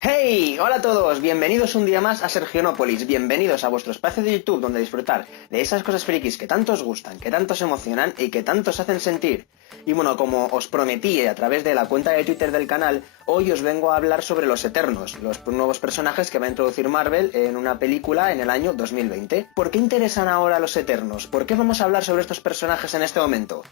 ¡Hey! Hola a todos, bienvenidos un día más a Sergionópolis, bienvenidos a vuestro espacio de YouTube donde disfrutar de esas cosas frikis que tanto os gustan, que tanto os emocionan y que tanto os hacen sentir. Y bueno, como os prometí a través de la cuenta de Twitter del canal, hoy os vengo a hablar sobre los Eternos, los nuevos personajes que va a introducir Marvel en una película en el año 2020. ¿Por qué interesan ahora los Eternos? ¿Por qué vamos a hablar sobre estos personajes en este momento?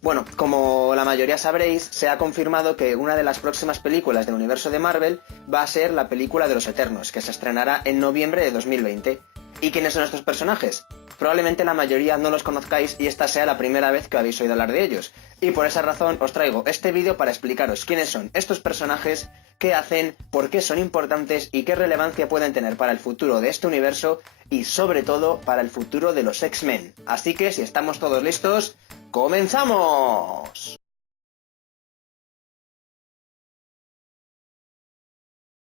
Bueno, como la mayoría sabréis, se ha confirmado que una de las próximas películas del universo de Marvel va a ser la película de los Eternos, que se estrenará en noviembre de 2020. ¿Y quiénes son estos personajes? Probablemente la mayoría no los conozcáis y esta sea la primera vez que habéis oído hablar de ellos. Y por esa razón os traigo este vídeo para explicaros quiénes son estos personajes, qué hacen, por qué son importantes y qué relevancia pueden tener para el futuro de este universo y sobre todo para el futuro de los X-Men. Así que si estamos todos listos, ¡comenzamos!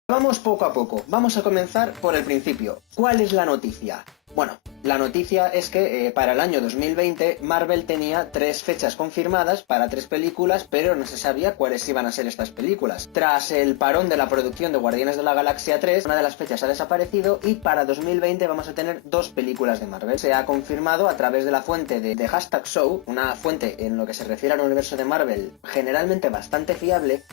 Vamos poco a poco, vamos a comenzar por el principio. ¿Cuál es la noticia? Bueno, la noticia es que para el año 2020 Marvel tenía 3 fechas confirmadas para 3 películas, pero no se sabía cuáles iban a ser estas películas. Tras el parón de la producción de Guardianes de la Galaxia 3, una de las fechas ha desaparecido y para 2020 vamos a tener 2 películas de Marvel. Se ha confirmado a través de la fuente de Hashtag Show, una fuente en lo que se refiere al universo de Marvel generalmente bastante fiable.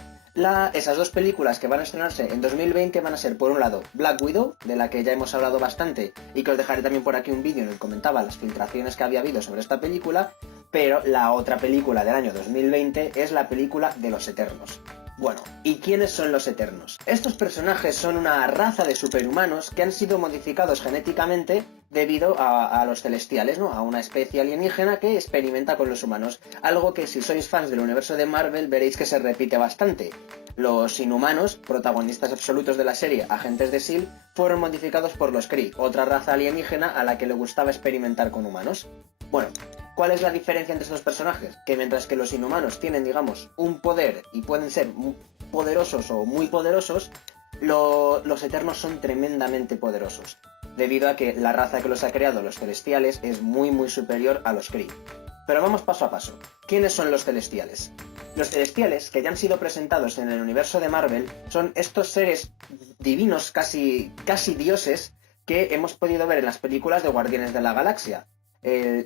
Esas 2 películas que van a estrenarse en 2020 van a ser, por un lado, Black Widow, de la que ya hemos hablado bastante y que os dejaré también por aquí un vídeo en el que comentaba las filtraciones que había habido sobre esta película, pero la otra película del año 2020 es la película de los Eternos. Bueno, ¿y quiénes son los Eternos? Estos personajes son una raza de superhumanos que han sido modificados genéticamente debido a los celestiales, ¿no? A una especie alienígena que experimenta con los humanos. Algo que si sois fans del universo de Marvel veréis que se repite bastante. Los inhumanos, protagonistas absolutos de la serie Agentes de S.H.I.E.L.D., fueron modificados por los Kree, otra raza alienígena a la que le gustaba experimentar con humanos. Bueno, ¿cuál es la diferencia entre estos personajes? Que mientras que los inhumanos tienen, digamos, un poder y pueden ser muy poderosos o muy poderosos, los Eternos son tremendamente poderosos, debido a que la raza que los ha creado, los Celestiales, es muy superior a los Kree. Pero vamos paso a paso. ¿Quiénes son los Celestiales? Los Celestiales, que ya han sido presentados en el universo de Marvel, son estos seres divinos, casi dioses, que hemos podido ver en las películas de Guardianes de la Galaxia.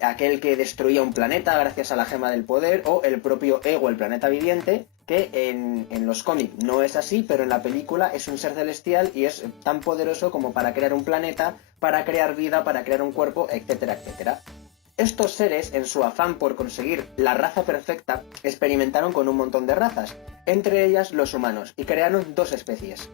Aquel que destruía un planeta gracias a la gema del poder, o el propio Ego, el planeta viviente, que en los cómics no es así, pero en la película es un ser celestial y es tan poderoso como para crear un planeta, para crear vida, para crear un cuerpo, etcétera, etcétera. Estos seres, en su afán por conseguir la raza perfecta, experimentaron con un montón de razas, entre ellas los humanos, y crearon 2 especies.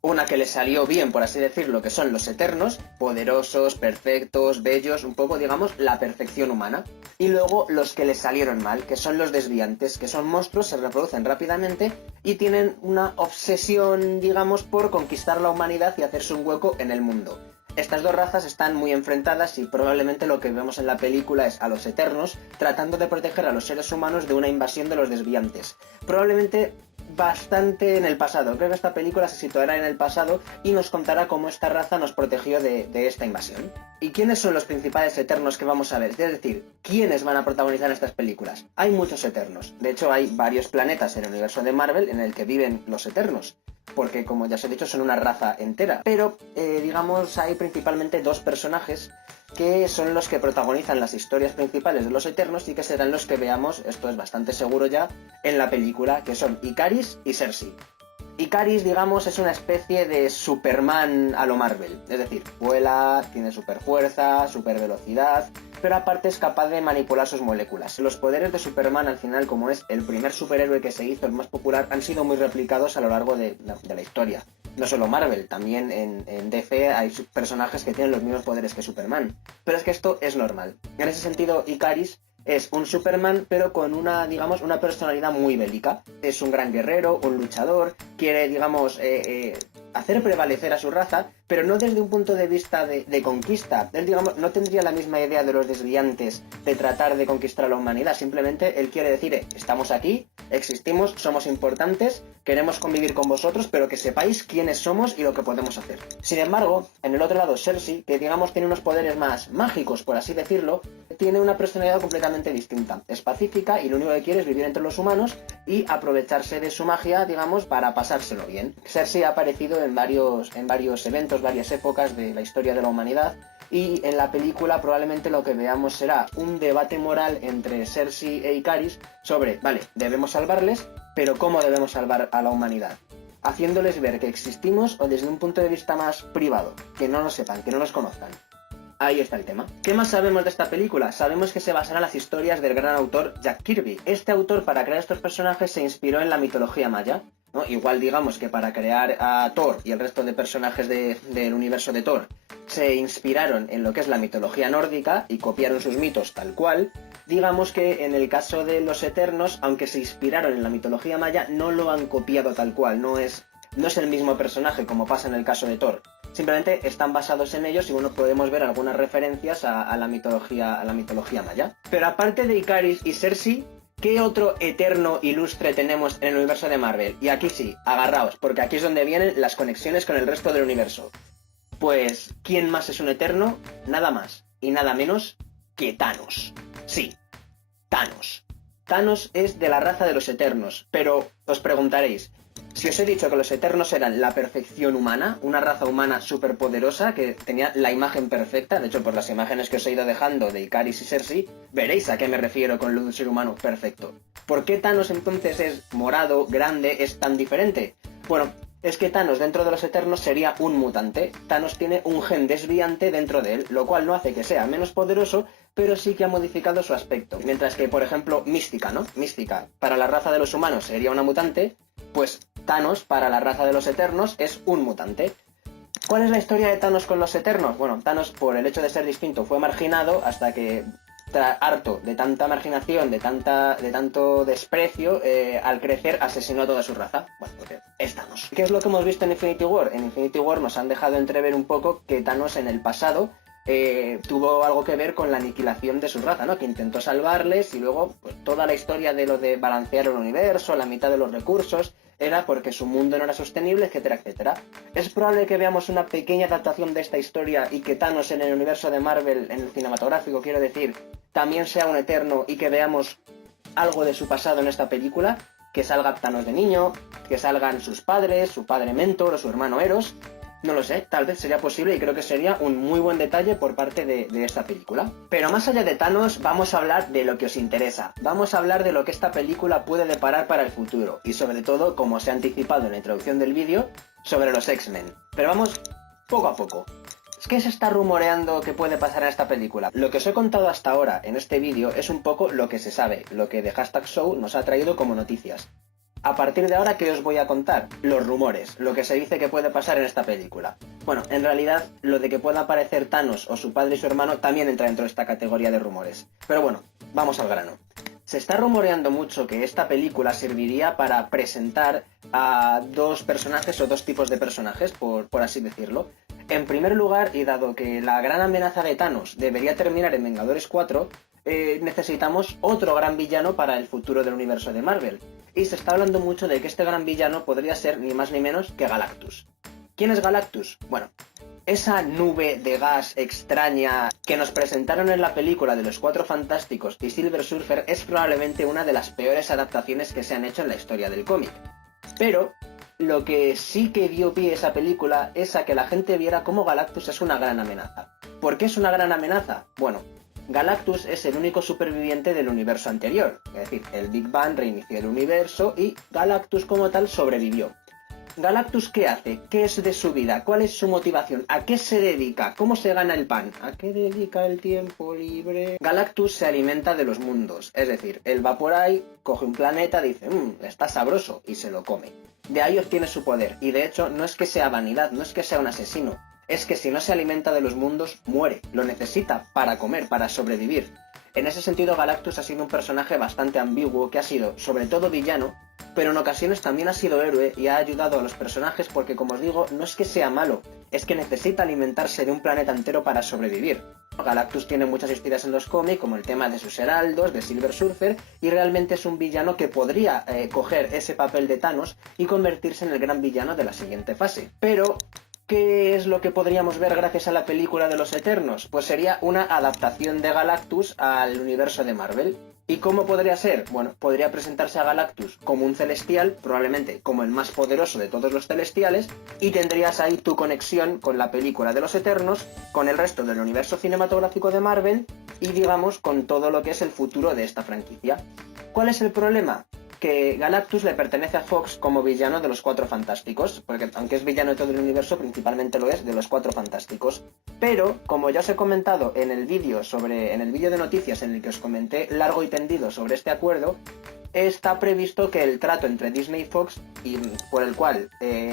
Una que les salió bien, por así decirlo, que son los Eternos, poderosos, perfectos, bellos, un poco, digamos, la perfección humana. Y luego los que les salieron mal, que son los desviantes, que son monstruos, se reproducen rápidamente y tienen una obsesión, digamos, por conquistar la humanidad y hacerse un hueco en el mundo. Estas 2 razas están muy enfrentadas y probablemente lo que vemos en la película es a los Eternos tratando de proteger a los seres humanos de una invasión de los desviantes. Probablemente bastante en el pasado. Creo que esta película se situará en el pasado y nos contará cómo esta raza nos protegió de esta invasión. ¿Y quiénes son los principales Eternos que vamos a ver? Es decir, ¿quiénes van a protagonizar estas películas? Hay muchos Eternos. De hecho, hay varios planetas en el universo de Marvel en el que viven los Eternos, porque como ya os he dicho son una raza entera. Pero, digamos, hay principalmente 2 personajes que son los que protagonizan las historias principales de los Eternos y que serán los que veamos, esto es bastante seguro ya, en la película, que son Ikaris y Sersi. Ikaris, digamos, es una especie de Superman a lo Marvel, es decir, vuela, tiene super fuerza, super velocidad, pero aparte es capaz de manipular sus moléculas. Los poderes de Superman, al final, como es el primer superhéroe que se hizo, el más popular, han sido muy replicados a lo largo de la historia. No solo Marvel, también en DC hay personajes que tienen los mismos poderes que Superman. Pero es que esto es normal. En ese sentido, Ikaris es un Superman, pero con una, digamos, una personalidad muy bélica. Es un gran guerrero, un luchador, quiere, digamos, hacer prevalecer a su raza, pero no desde un punto de vista de conquista. Él, digamos, no tendría la misma idea de los desviantes de tratar de conquistar a la humanidad. Simplemente él quiere decir, estamos aquí, existimos, somos importantes, queremos convivir con vosotros, pero que sepáis quiénes somos y lo que podemos hacer. Sin embargo, en el otro lado, Cersei, que digamos tiene unos poderes más mágicos, por así decirlo, tiene una personalidad completamente distinta. Es pacífica y lo único que quiere es vivir entre los humanos y aprovecharse de su magia, digamos, para pasárselo bien. Cersei ha aparecido en varios eventos, varias épocas de la historia de la humanidad, y en la película probablemente lo que veamos será un debate moral entre Cersei e Ikaris sobre, vale, debemos salvarles, pero ¿cómo debemos salvar a la humanidad? Haciéndoles ver que existimos o desde un punto de vista más privado, que no nos sepan, que no nos conozcan. Ahí está el tema. ¿Qué más sabemos de esta película? Sabemos que se basará en las historias del gran autor Jack Kirby. Este autor, para crear estos personajes, se inspiró en la mitología maya, ¿no? Igual digamos que para crear a Thor y el resto de personajes del universo de Thor se inspiraron en lo que es la mitología nórdica y copiaron sus mitos tal cual. Digamos que en el caso de los Eternos, aunque se inspiraron en la mitología maya, no lo han copiado tal cual, no es el mismo personaje como pasa en el caso de Thor. Simplemente están basados en ellos y bueno, podemos ver algunas referencias a la mitología maya. Pero aparte de Ikaris y Cersei, ¿qué otro eterno ilustre tenemos en el universo de Marvel? Y aquí sí, agarraos, porque aquí es donde vienen las conexiones con el resto del universo. Pues, ¿quién más es un eterno? Nada más y nada menos que Thanos. Sí, Thanos. Thanos es de la raza de los Eternos, pero os preguntaréis, si os he dicho que los Eternos eran la perfección humana, una raza humana superpoderosa que tenía la imagen perfecta, de hecho por las imágenes que os he ido dejando de Ikaris y Cersei, veréis a qué me refiero con lo de un ser humano perfecto. ¿Por qué Thanos entonces es morado, grande, es tan diferente? Bueno, es que Thanos dentro de los Eternos sería un mutante. Thanos tiene un gen desviante dentro de él, lo cual no hace que sea menos poderoso, pero sí que ha modificado su aspecto. Mientras que, por ejemplo, Mística, ¿no? Mística, para la raza de los humanos sería una mutante, pues Thanos, para la raza de los Eternos, es un mutante. ¿Cuál es la historia de Thanos con los Eternos? Bueno, Thanos, por el hecho de ser distinto, fue marginado hasta que, harto de tanta marginación, de tanto desprecio, al crecer asesinó a toda su raza. Bueno, porque es Thanos. ¿Qué es lo que hemos visto en Infinity War? En Infinity War nos han dejado entrever un poco que Thanos en el pasado tuvo algo que ver con la aniquilación de su raza, ¿no? Que intentó salvarles y luego pues, toda la historia de lo de balancear el universo, la mitad de los recursos, era porque su mundo no era sostenible, etcétera, etcétera. Es probable que veamos una pequeña adaptación de esta historia y que Thanos en el universo de Marvel, en el cinematográfico, quiero decir, también sea un eterno y que veamos algo de su pasado en esta película, que salga Thanos de niño, que salgan sus padres, su padre Mentor o su hermano Eros. No lo sé, tal vez sería posible y creo que sería un muy buen detalle por parte de esta película. Pero más allá de Thanos, vamos a hablar de lo que os interesa. Vamos a hablar de lo que esta película puede deparar para el futuro. Y sobre todo, como se ha anticipado en la introducción del vídeo, sobre los X-Men. Pero vamos poco a poco. ¿Qué se está rumoreando que puede pasar en esta película? Lo que os he contado hasta ahora en este vídeo es un poco lo que se sabe, lo que The Hashtag Show nos ha traído como noticias. A partir de ahora, ¿qué os voy a contar? Los rumores, lo que se dice que puede pasar en esta película. Bueno, en realidad, lo de que pueda aparecer Thanos o su padre y su hermano también entra dentro de esta categoría de rumores. Pero bueno, vamos al grano. Se está rumoreando mucho que esta película serviría para presentar a dos personajes o dos tipos de personajes, por así decirlo. En primer lugar, y dado que la gran amenaza de Thanos debería terminar en Vengadores 4, necesitamos otro gran villano para el futuro del universo de Marvel. Y se está hablando mucho de que este gran villano podría ser ni más ni menos que Galactus. ¿Quién es Galactus? Bueno, esa nube de gas extraña que nos presentaron en la película de los Cuatro Fantásticos y Silver Surfer es probablemente una de las peores adaptaciones que se han hecho en la historia del cómic. Pero lo que sí que dio pie a esa película es a que la gente viera cómo Galactus es una gran amenaza. ¿Por qué es una gran amenaza? Bueno, Galactus es el único superviviente del universo anterior, es decir, el Big Bang reinició el universo y Galactus como tal sobrevivió. ¿Galactus qué hace? ¿Qué es de su vida? ¿Cuál es su motivación? ¿A qué se dedica? ¿Cómo se gana el pan? ¿A qué dedica el tiempo libre? Galactus se alimenta de los mundos, es decir, él va por ahí, coge un planeta, dice, está sabroso, y se lo come. De ahí obtiene su poder, y de hecho no es que sea vanidad, no es que sea un asesino, es que si no se alimenta de los mundos, muere, lo necesita para comer, para sobrevivir. En ese sentido, Galactus ha sido un personaje bastante ambiguo, que ha sido sobre todo villano, pero en ocasiones también ha sido héroe y ha ayudado a los personajes porque, como os digo, no es que sea malo, es que necesita alimentarse de un planeta entero para sobrevivir. Galactus tiene muchas historias en los cómics, como el tema de sus heraldos, de Silver Surfer, y realmente es un villano que podría coger ese papel de Thanos y convertirse en el gran villano de la siguiente fase. Pero ¿qué es lo que podríamos ver gracias a la película de los Eternos? Pues sería una adaptación de Galactus al universo de Marvel. ¿Y cómo podría ser? Bueno, podría presentarse a Galactus como un celestial, probablemente como el más poderoso de todos los celestiales, y tendrías ahí tu conexión con la película de los Eternos, con el resto del universo cinematográfico de Marvel, y digamos con todo lo que es el futuro de esta franquicia. ¿Cuál es el problema? Que Galactus le pertenece a Fox como villano de los Cuatro Fantásticos, porque aunque es villano de todo el universo, principalmente lo es de los Cuatro Fantásticos. Pero, como ya os he comentado en el vídeo de noticias en el que os comenté largo y tendido sobre este acuerdo, está previsto que el trato entre Disney y Fox, y por el cual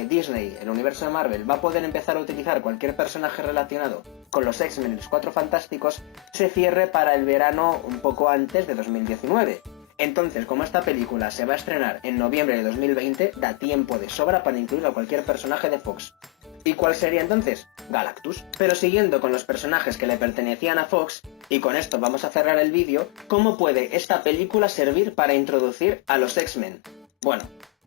Disney, el universo de Marvel, va a poder empezar a utilizar cualquier personaje relacionado con los X-Men y los Cuatro Fantásticos, se cierre para el verano un poco antes de 2019. Entonces, como esta película se va a estrenar en noviembre de 2020, da tiempo de sobra para incluir a cualquier personaje de Fox. ¿Y cuál sería entonces? Galactus. Pero siguiendo con los personajes que le pertenecían a Fox, y con esto vamos a cerrar el vídeo, ¿cómo puede esta película servir para introducir a los X-Men? Bueno,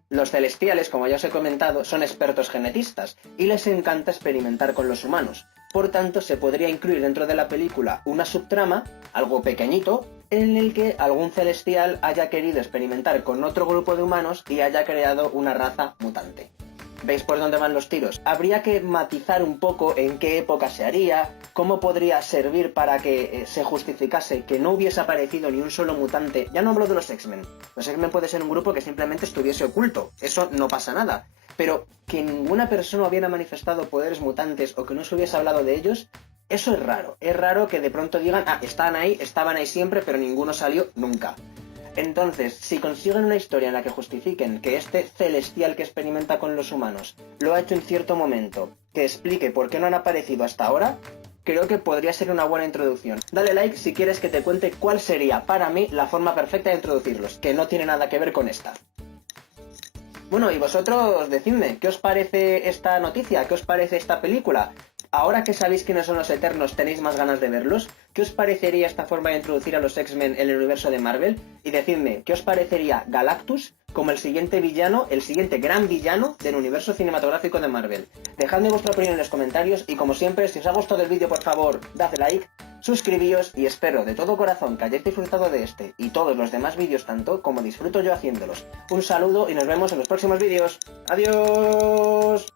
los Celestiales, como ya os he comentado, son expertos genetistas y les encanta experimentar con los humanos. Por tanto, se podría incluir dentro de la película una subtrama, algo pequeñito, en el que algún celestial haya querido experimentar con otro grupo de humanos y haya creado una raza mutante. ¿Veis por dónde van los tiros? Habría que matizar un poco en qué época se haría, cómo podría servir para que se justificase que no hubiese aparecido ni un solo mutante. Ya no hablo de los X-Men. Los X-Men puede ser un grupo que simplemente estuviese oculto. Eso no pasa nada. Pero que ninguna persona hubiera manifestado poderes mutantes o que no se hubiese hablado de ellos, eso es raro. Es raro que de pronto digan, estaban ahí siempre, pero ninguno salió nunca. Entonces, si consiguen una historia en la que justifiquen que este celestial que experimenta con los humanos lo ha hecho en cierto momento, que explique por qué no han aparecido hasta ahora, creo que podría ser una buena introducción. Dale like si quieres que te cuente cuál sería para mí la forma perfecta de introducirlos, que no tiene nada que ver con esta. Bueno, y vosotros decidme, ¿qué os parece esta noticia? ¿Qué os parece esta película? Ahora que sabéis quiénes son los Eternos, ¿tenéis más ganas de verlos? ¿Qué os parecería esta forma de introducir a los X-Men en el universo de Marvel? Y decidme, ¿qué os parecería Galactus como el siguiente villano, el siguiente gran villano del universo cinematográfico de Marvel? Dejadme vuestra opinión en los comentarios y, como siempre, si os ha gustado el vídeo, por favor, dadle like, suscribíos y espero de todo corazón que hayáis disfrutado de este y todos los demás vídeos tanto como disfruto yo haciéndolos. Un saludo y nos vemos en los próximos vídeos. ¡Adiós!